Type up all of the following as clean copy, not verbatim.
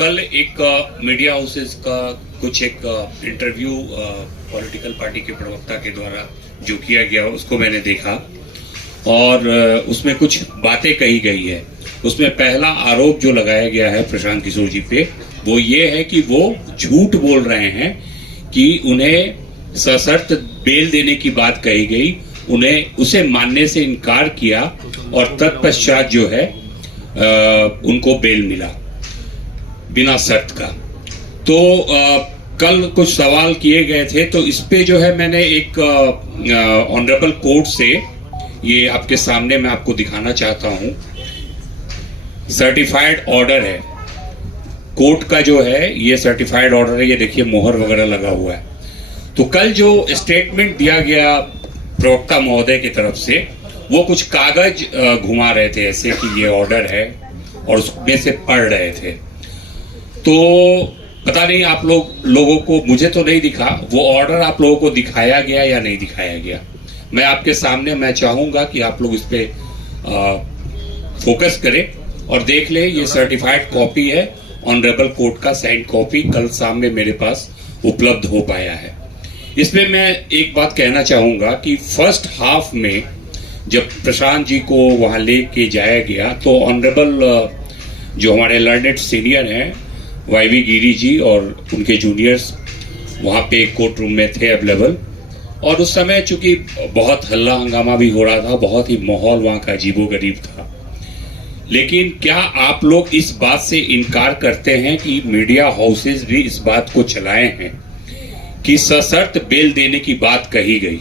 कल एक media houses का कुछ एक इंटरव्यू पॉलिटिकल पार्टी के प्रवक्ता के द्वारा जो किया गया उसको मैंने देखा और उसमें कुछ बातें कही गई है। उसमें पहला आरोप जो लगाया गया है प्रशांत किशोर जी पे वो ये है कि वो झूठ बोल रहे हैं कि उन्हें सशर्त बेल देने की बात कही गई, उन्हें उसे मानने से इनकार किया और तत्पश्चात जो है उनको बेल मिला बिना शर्त का। तो कल कुछ सवाल किए गए थे, तो इस पे जो है मैंने एक ऑनरेबल कोर्ट से ये आपके सामने मैं आपको दिखाना चाहता हूं। सर्टिफाइड ऑर्डर है कोर्ट का, जो है ये सर्टिफाइड ऑर्डर है, ये देखिए मोहर वगैरह लगा हुआ है। तो कल जो स्टेटमेंट दिया गया प्रवक्ता महोदय की तरफ से वो कुछ कागज घुमा रहे थे ऐसे कि ये ऑर्डर है और उसमें से पढ़ रहे थे। तो पता नहीं आप लोगों को, मुझे तो नहीं दिखा वो ऑर्डर, आप लोगों को दिखाया गया या नहीं दिखाया गया। मैं आपके सामने मैं चाहूंगा कि आप लोग इस पे फोकस करें और देख ले। ये सर्टिफाइड कॉपी है, ऑनरेबल कोर्ट का साइंड कॉपी कल सामने मेरे पास उपलब्ध हो पाया है। इसमें मैं एक बात कहना चाहूंगा कि फर्स्ट हाफ में जब प्रशांत जी को वहां लेके जाया गया तो ऑनरेबल जो हमारे लर्नेड सीनियर हैं वाईवी गिरी जी और उनके जूनियर्स वहाँ पे कोर्ट रूम में थे अवेलेबल, और उस समय चूंकि बहुत हल्ला हंगामा भी हो रहा था, बहुत ही माहौल वहाँ का अजीबोगरीब था। लेकिन क्या आप लोग इस बात से इनकार करते हैं कि मीडिया हाउसेस भी इस बात को चलाए हैं कि सशर्त बेल देने की बात कही गई,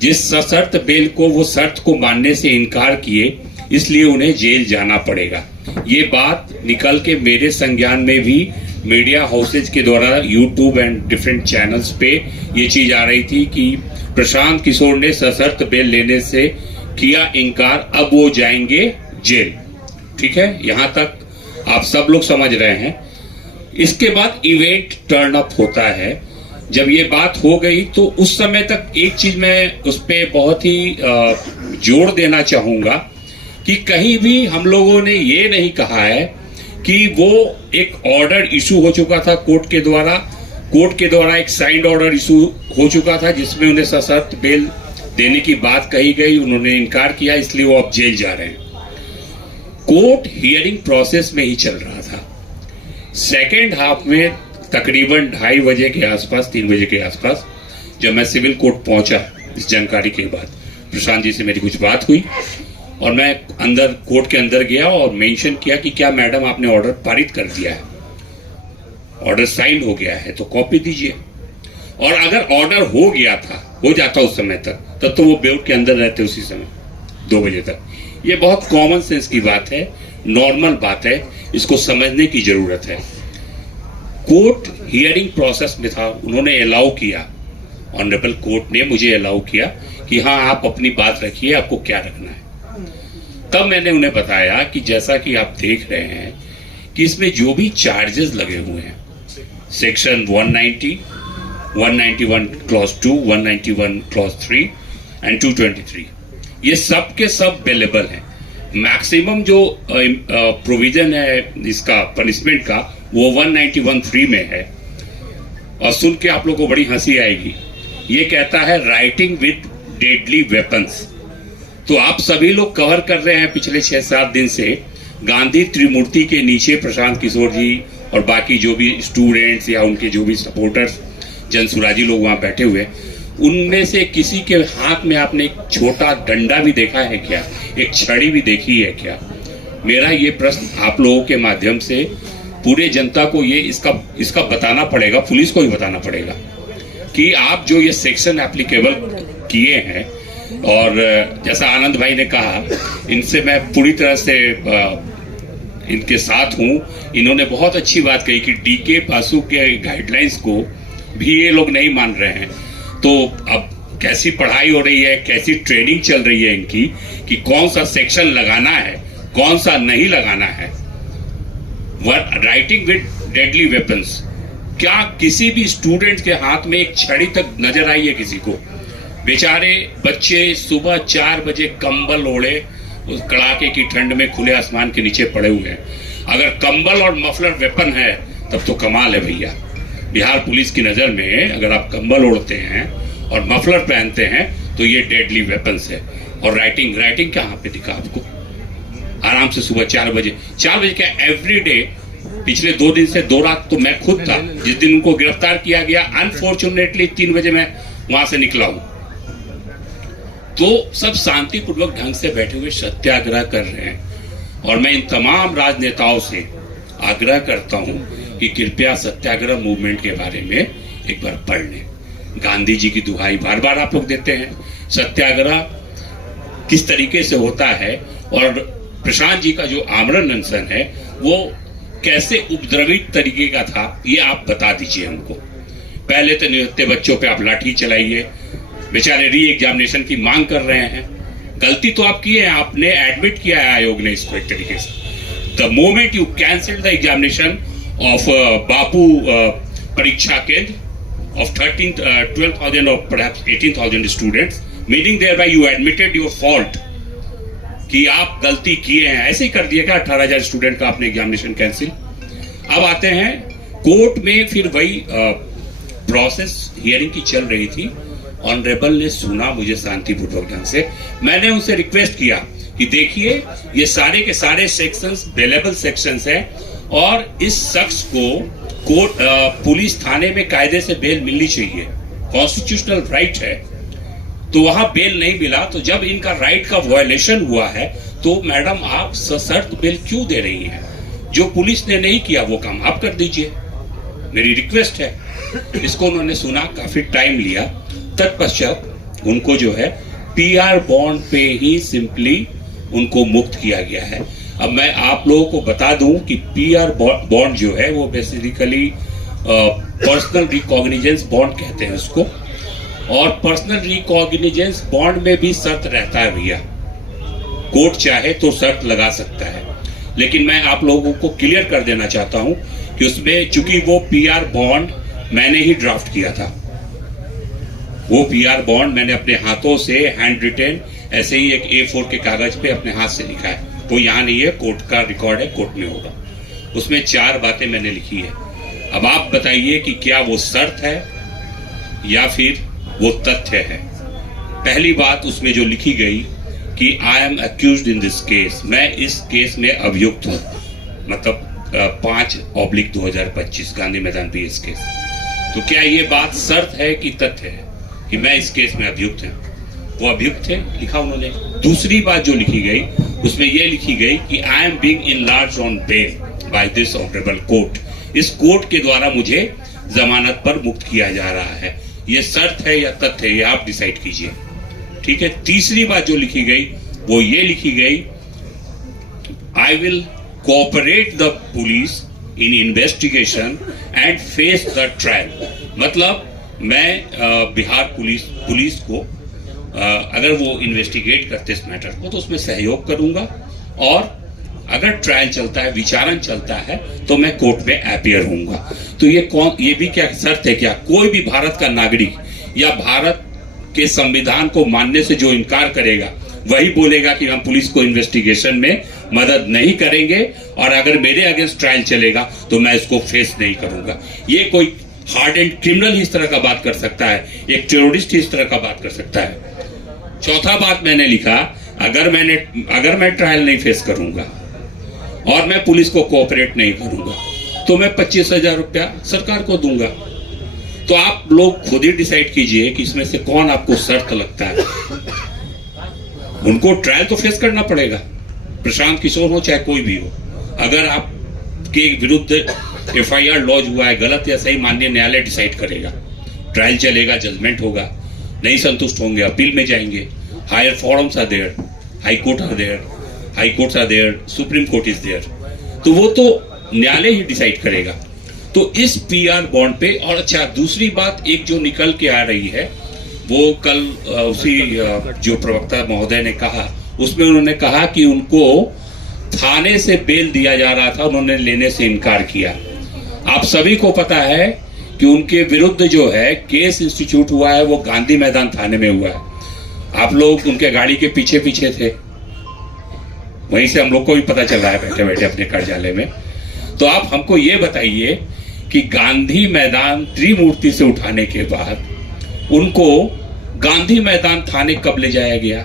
जिस सशर्त बेल को वो शर्त को मानने से इनकार किए इसलिए उन्हें जेल जाना पड़ेगा। ये बात निकल के मेरे संज्ञान में भी मीडिया हाउसेज के द्वारा यूट्यूब एंड डिफरेंट चैनल्स पे ये चीज आ रही थी कि प्रशांत किशोर ने सशर्त बेल लेने से किया इनकार, अब वो जाएंगे जेल। ठीक है, यहां तक आप सब लोग समझ रहे हैं। इसके बाद इवेंट टर्न अप होता है। जब ये बात हो गई तो उस समय तक एक चीज मैं उस पर बहुत ही जोर देना चाहूंगा कि कहीं भी हम लोगों ने ये नहीं कहा है कि वो एक ऑर्डर इशू हो चुका था कोर्ट के द्वारा एक साइंड ऑर्डर इशू हो चुका था जिसमें उन्हें सशर्त बेल देने की बात कही गई, उन्होंने इनकार किया, इसलिए वो अब जेल जा रहे हैं। कोर्ट हियरिंग प्रोसेस में ही चल रहा था। सेकेंड हाफ में तकरीबन 2:30 बजे के आसपास, 3 बजे के आसपास जब मैं सिविल कोर्ट पहुंचा, इस जानकारी के बाद प्रशांत जी से मेरी कुछ बात हुई और मैं अंदर कोर्ट के अंदर गया और मेंशन किया कि क्या मैडम आपने ऑर्डर पारित कर दिया है, ऑर्डर साइन हो गया है तो कॉपी दीजिए। और अगर ऑर्डर हो जाता उस समय तक, तब तो वो बेउट के अंदर रहते उसी समय 2 बजे तक। ये बहुत कॉमन सेंस की बात है, नॉर्मल बात है, इसको समझने की जरूरत है। कोर्ट हियरिंग प्रोसेस में था, उन्होंने अलाउ किया, ऑनरेबल कोर्ट ने मुझे अलाउ किया कि हाँ आप अपनी बात रखिए, आपको क्या रखना है। तब मैंने उन्हें बताया कि जैसा कि आप देख रहे हैं कि इसमें जो भी चार्जेस लगे हुए हैं, सेक्शन 190, 191 क्लॉज 2, 191 क्लॉज 3 एंड 223, ये सब के सब बेलेबल हैं। मैक्सिमम जो प्रोविजन है इसका पनिशमेंट का वो 191(3) में है। और सुन के आप लोगों को बड़ी हंसी आएगी, ये कहता है राइटिंग विद डेडली वेपन्स। तो आप सभी लोग कवर कर रहे हैं पिछले 6-7 दिन से गांधी त्रिमूर्ति के नीचे प्रशांत किशोर जी और बाकी जो भी स्टूडेंट्स या उनके जो भी सपोर्टर्स जनसुराजी लोग वहां बैठे हुए, उनमें से किसी के हाथ में आपने एक छोटा डंडा भी देखा है क्या, एक छड़ी भी देखी है क्या? मेरा ये प्रश्न आप लोगों के माध्यम से पूरे जनता को ये इसका बताना पड़ेगा, पुलिस को भी बताना पड़ेगा कि आप जो ये सेक्शन एप्लीकेबल किए हैं, और जैसा आनंद भाई ने कहा, इनसे मैं पूरी तरह से इनके साथ हूं। इन्होंने बहुत अच्छी बात कही कि डीके पासू के गाइडलाइंस को भी ये लोग नहीं मान रहे हैं। तो अब कैसी पढ़ाई हो रही है, कैसी ट्रेनिंग चल रही है इनकी कि कौन सा सेक्शन लगाना है, कौन सा नहीं लगाना है। राइटिंग विद डेडली वेपन्स, क्या किसी भी स्टूडेंट के हाथ में एक छड़ी तक नजर आई है किसी को? बेचारे बच्चे सुबह 4 बजे कंबल ओढ़े उस कड़ाके की ठंड में खुले आसमान के नीचे पड़े हुए हैं। अगर कंबल और मफलर वेपन है तब तो कमाल है भैया। बिहार पुलिस की नजर में अगर आप कंबल ओढ़ते हैं और मफलर पहनते हैं तो ये डेडली वेपन्स है। और राइटिंग कहाँ पे दिखा आपको? आराम से सुबह 4 बजे क्या एवरी डे पिछले 2 दिन से 2 रात तो मैं खुद था। जिस दिन उनको गिरफ्तार किया गया अनफॉर्चुनेटली 3 बजे मैं वहां से निकला हूं। तो सब शांतिपूर्वक ढंग से बैठे हुए सत्याग्रह कर रहे हैं। और मैं इन तमाम राजनेताओं से आग्रह करता हूं कि कृपया सत्याग्रह मूवमेंट के बारे में एक बार पढ़ लें। गांधी जी की दुहाई बार बार आप लोग देते हैं। सत्याग्रह किस तरीके से होता है और प्रशांत जी का जो आमरण अनशन है वो कैसे उपद्रवित तरीके का था, ये आप बता दीजिए हमको। पहले तो निहत्थे बच्चों पे आप लाठी चलाइए, बेचारे री एग्जामिनेशन की मांग कर रहे हैं। गलती तो आप किए हैं, आपने एडमिट किया है आयोग ने इसको एक तरीके से। The moment you cancel the examination of Bapu परीक्षा केंद्र of 12,000 or perhaps 18,000 students, meaning thereby you admitted your fault कि आप गलती किए हैं। ऐसे ही कर दिया क्या 18,000 स्टूडेंट का आपने एग्जामिनेशन कैंसिल। अब आते हैं कोर्ट में, फिर वही प्रोसेस हियरिंग की चल रही थी। ऑनरेबल ने सुना मुझे शांतिपूर्वक ढंग से। मैंने उनसे रिक्वेस्ट किया कि देखिए ये सारे के सारे सेक्शंस बेलेबल सेक्शंस हैं और इस शख्स को कोर्ट पुलिस थाने में कायदे से बेल मिलनी चाहिए, कॉन्स्टिट्यूशनल राइट है। तो वहां बेल नहीं मिला, तो जब इनका राइट का वायलेशन हुआ है तो मैडम आप सशर्त बेल क्यों दे रही हैं? जो पुलिस ने नहीं किया वो काम आप कर दीजिए, मेरी रिक्वेस्ट है। इसको उन्होंने सुना, काफी टाइम लिया। तत्पश्चात उनको जो है पीआर बॉन्ड पे ही सिंपली उनको मुक्त किया गया है। अब मैं आप लोगों को बता दूं कि पीआर बॉन्ड जो है वो बेसिकली पर्सनल रिकॉग्निजेंस बॉन्ड कहते हैं उसको। और पर्सनल रिकॉग्निजेंस बॉन्ड में भी शर्त रहता है भैया, कोर्ट चाहे तो शर्त लगा सकता है। लेकिन मैं आप लोगों को क्लियर कर देना चाहता हूं कि उसमें चूंकि वो पीआर बॉन्ड मैंने ही ड्राफ्ट किया था, वो पीआर बॉन्ड मैंने अपने हाथों से हैंड रिटेन ऐसे ही एक A4 के कागज पे अपने हाथ से लिखा है। वो यहाँ नहीं है, कोर्ट का रिकॉर्ड है, कोर्ट में होगा। उसमें 4 बातें मैंने लिखी है। अब आप बताइए कि क्या वो शर्त है या फिर वो तथ्य है। पहली बात उसमें जो लिखी गई कि I M accused in this case, मैं इस केस में अभियुक्त हूं, मतलब 5/2025 गांधी मैदान पीएस केस। तो क्या ये बात शर्त है कि तथ्य है कि मैं इस केस में अभियुक्त हूं? वो अभियुक्त है, लिखा उन्होंने। दूसरी बात जो लिखी गई उसमें ये लिखी गई कि I am being enlarged on bail by this honourable court, इस कोर्ट के द्वारा मुझे जमानत पर मुक्त किया जा रहा है। ये शर्त है या तथ्य है, ये आप डिसाइड कीजिए, ठीक है। तीसरी बात जो लिखी गई वो ये लिखी गई, I will cooperate the police in investigation and face the trial. मतलब मैं बिहार पुलिस को अगर वो इन्वेस्टिगेट करते इस मैटर को तो उसमें सहयोग करूंगा, और अगर ट्रायल चलता है, विचारण चलता है, तो मैं कोर्ट में अपीयर होऊंगा। तो ये भी क्या शर्त है? क्या कोई भी भारत का नागरिक या भारत के संविधान को मानने से जो इनकार करेगा वही बोलेगा कि हम पुलिस को इन्वेस्टिगेशन में मदद नहीं करेंगे, और अगर मेरे अगेंस्ट ट्रायल चलेगा तो मैं इसको फेस नहीं करूंगा। ये कोई हार्ड एंड क्रिमिनल ही इस तरह का बात कर सकता है, एक टेररिस्ट ही इस तरह का बात कर सकता है। चौथा बात मैंने लिखा, अगर मैं ट्रायल नहीं फेस करूंगा और मैं पुलिस को कोऑपरेट नहीं करूंगा तो मैं 25,000 रुपया सरकार को दूंगा। तो आप लोग खुद ही डिसाइड कीजिए कि इसमें से कौन आपको शर्त लगता है। उनको ट्रायल तो फेस करना पड़ेगा, प्रशांत किशोर हो चाहे कोई भी हो। अगर आपके विरुद्ध FIR लॉन्च हुआ है, गलत या सही माननीय न्यायालय डिसाइड करेगा, ट्रायल चलेगा, जजमेंट होगा, नहीं संतुष्ट होंगे अपील में जाएंगे। Higher forums are there, high court are there, high courts are there, supreme court is there. तो वो तो न्यायालय ही डिसाइड करेगा। तो इस PR बॉन्ड पे, और अच्छा दूसरी बात एक जो निकल के आ रही है वो कल उसी जो प्रवक्ता महोदय ने कहा, उसमें उन्होंने कहा कि उनको थाने से बेल दिया जा रहा था, उन्होंने लेने से इनकार किया। आप सभी को पता है कि उनके विरुद्ध जो है केस इंस्टीट्यूट हुआ है वो गांधी मैदान थाने में हुआ है। आप लोग उनके गाड़ी के पीछे थे, वहीं से हम लोग को भी पता चल रहा है बैठे बैठे अपने कार्यालय में। तो आप हमको ये बताइए कि गांधी मैदान त्रिमूर्ति से उठाने के बाद उनको गांधी मैदान थाने कब ले जाया गया?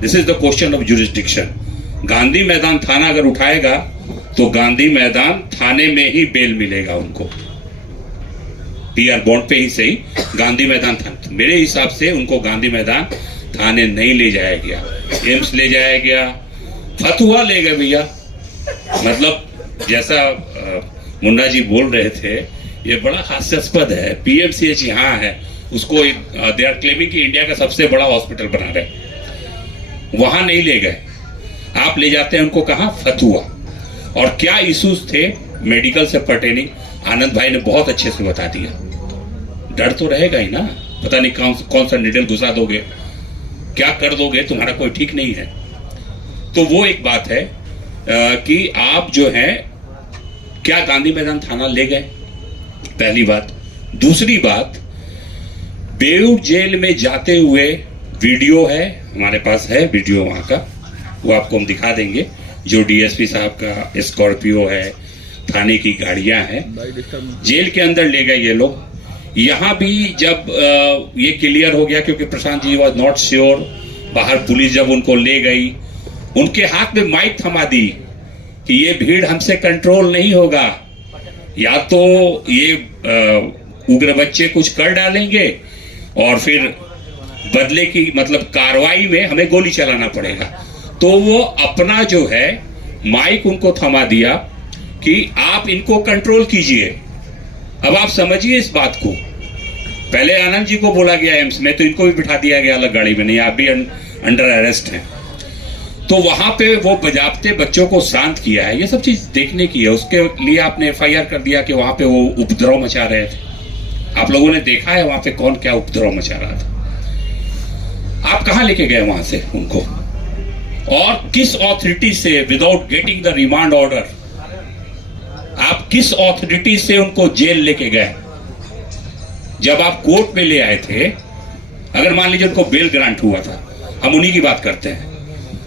This is the question of jurisdiction. Gandhi मैदान थाना अगर उठाएगा तो गांधी मैदान थाने में ही बेल मिलेगा उनको, पीआर बॉन्ड पे ही सही, गांधी मैदान थाना। मेरे हिसाब से उनको गांधी मैदान थाने नहीं ले जाया गया, एम्स ले जाया गया, फतुहा ले गए भैया। मतलब जैसा मुन्ना जी बोल रहे थे, ये बड़ा हास्यास्पद है। पीएमसीएच यहाँ है, उसको दे आर क्लेमिंग कि इंडिया का सबसे बड़ा हॉस्पिटल बना रहे, वहां नहीं ले गए। आप ले जाते हैं उनको कहां? फतुहा। और क्या इश्यूज थे मेडिकल से पर्टेनिंग, आनंद भाई ने बहुत अच्छे से बता दिया। डर तो रहेगा ही ना, पता नहीं कौन सा निडल घुसा दोगे, क्या कर दोगे, तुम्हारा कोई ठीक नहीं है। तो वो एक बात है कि आप जो है क्या गांधी मैदान थाना ले गए, पहली बात। दूसरी बात, बेऊर जेल में जाते हुए वीडियो है, हमारे पास है वीडियो वहां का, वो आपको हम दिखा देंगे। जो डीएसपी साहब का स्कॉर्पियो है, थाने की गाड़ियां हैं, जेल के अंदर ले गए ये लोग। यहां भी जब ये क्लियर हो गया, क्योंकि Prashant ji was not sure, बाहर पुलिस जब उनको ले गई, उनके हाथ में माइक थमा दी कि ये भीड़ हमसे कंट्रोल नहीं होगा, या तो ये उग्र बच्चे कुछ कर डालेंगे और फिर बदले की मतलब कार्रवाई में हमें गोली चलाना पड़ेगा। तो वो अपना जो है माइक उनको थमा दिया कि आप इनको कंट्रोल कीजिए। अब आप समझिए इस बात को। पहले आनंद जी को बोला गया एम्स में, तो इनको भी बिठा दिया गया अलग गाड़ी में, नहीं आप भी अंडर अरेस्ट हैं। तो वहां पे वो बजाबते बच्चों को शांत किया है, ये सब चीज देखने की है। उसके लिए आपने एफआईआर कर दिया कि वहां पे वो उपद्रव मचा रहे थे। आप लोगों ने देखा है वहां पे कौन क्या उपद्रव मचा रहा था। आप कहां लेके गए वहां से उनको, और किस ऑथोरिटी से, without getting the remand order, आप किस ऑथोरिटी से उनको जेल लेके गए? जब आप कोर्ट में ले आए थे, अगर मान लीजिए उनको बेल ग्रांट हुआ था, हम उन्हीं की बात करते हैं,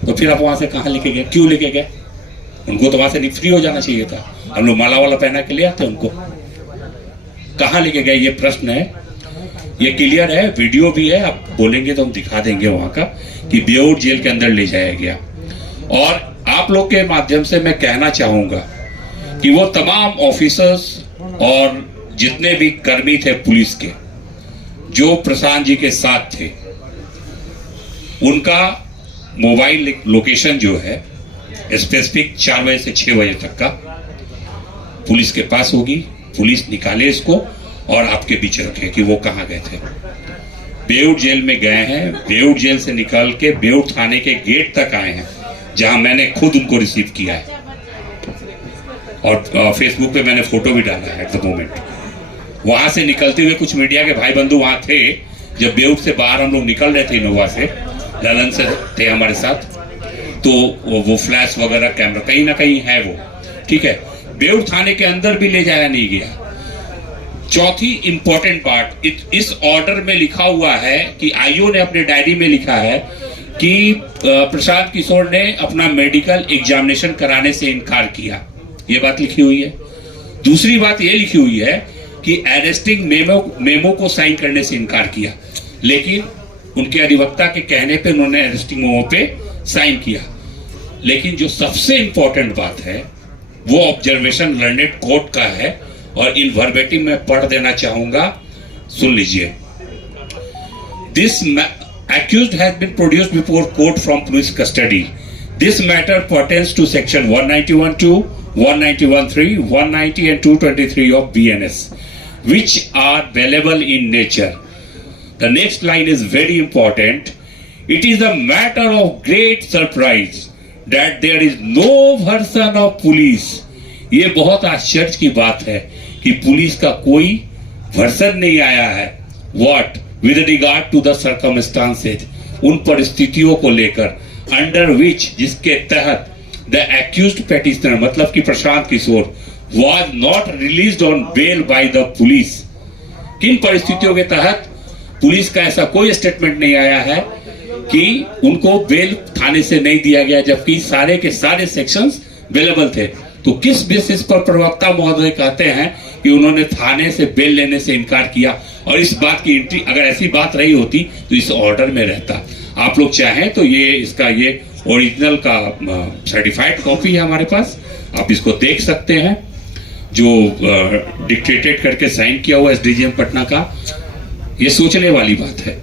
तो फिर आप वहां से कहां लेके गए, क्यों लेके गए? उनको तो वहां से फ्री हो जाना चाहिए था। हम लोग माला वाला पहना के ले आते उनको, कहां लेके गए ये प्रश्न है। ये क्लियर है, वीडियो भी है, आप बोलेंगे तो हम दिखा देंगे वहां का कि बेऊर जेल के अंदर ले जाया गया। और आप लोग के माध्यम से मैं कहना चाहूंगा कि वो तमाम ऑफिसर्स और जितने भी कर्मी थे पुलिस के जो प्रशांत जी के साथ थे, उनका मोबाइल लोकेशन जो है स्पेसिफिक 4 बजे से 6 बजे तक का पुलिस के पास होगी। पुलिस निकाले इसको और आपके बीच रखे कि वो कहां गए थे। बेऊर जेल में गए हैं, बेऊर जेल से निकल के बेऊर थाने के गेट तक आए हैं, जहां मैंने खुद उनको रिसीव किया है और फेसबुक पे मैंने फोटो भी डाला है एट द मोमेंट। वहां से निकलते हुए कुछ मीडिया के भाई बंधु वहां थे, जब बेऊर से बाहर हम लोग निकल रहे थे इनोवा से, ललन से थे हमारे साथ, तो वो फ्लैश वगैरह कैमरा कहीं ना कहीं है वो, ठीक है। बेऊर थाने के अंदर भी ले जाया नहीं गया। चौथी इंपॉर्टेंट पार्ट, इस ऑर्डर में लिखा हुआ है कि आईओ ने अपने डायरी में लिखा है कि प्रशांत किशोर ने अपना मेडिकल एग्जामिनेशन कराने से इनकार किया, ये बात लिखी हुई है। दूसरी बात ये लिखी हुई है कि अरेस्टिंग मेमो को साइन करने से इनकार किया, लेकिन उनके अधिवक्ता के कहने पे उन्होंने अरेस्टिंग मेमो पे साइन किया। लेकिन जो सबसे इंपॉर्टेंट बात है वो ऑब्जर्वेशन लर्नेड कोर्ट का है, और इन वर्बेटिम में पढ़ देना चाहूंगा, सुन लीजिए। This accused has been produced before court from police custody. This matter pertains to section 191(2), 191(3), 190 and 223 of BNS, which are available in nature. The next line is very important. It is a matter of great surprise that there is no version of police. ये बहुत आश्चर्य की बात है कि police का कोई version नहीं आया है। What? With regard to the circumstances, उन परिस्थितियों को लेकर, under which, जिसके तहत the accused petitioner, मतलब कि Prashant Kishor, was not released on bail by the police. किन परिस्थितियों के तहत पुलिस का ऐसा कोई स्टेटमेंट नहीं आया है कि उनको बेल थाने से नहीं दिया गया, जबकि सारे के सारे सेक्शंस अवेलेबल थे। तो किस बेसिस पर प्रवक्ता महोदय कहते हैं कि उन्होंने थाने से बेल लेने से इनकार किया, और इस बात की एंट्री अगर ऐसी बात रही होती तो इस ऑर्डर में रहता। आप लोग चाहें तो ये इसका ये ओरिजिनल का सर्टिफाइड कॉपी है हमारे पास, आप इसको देख सकते हैं, जो डिक्टेटेड करके साइन किया हुआ एसडीजीएम पटना का। ये सोचने वाली बात है।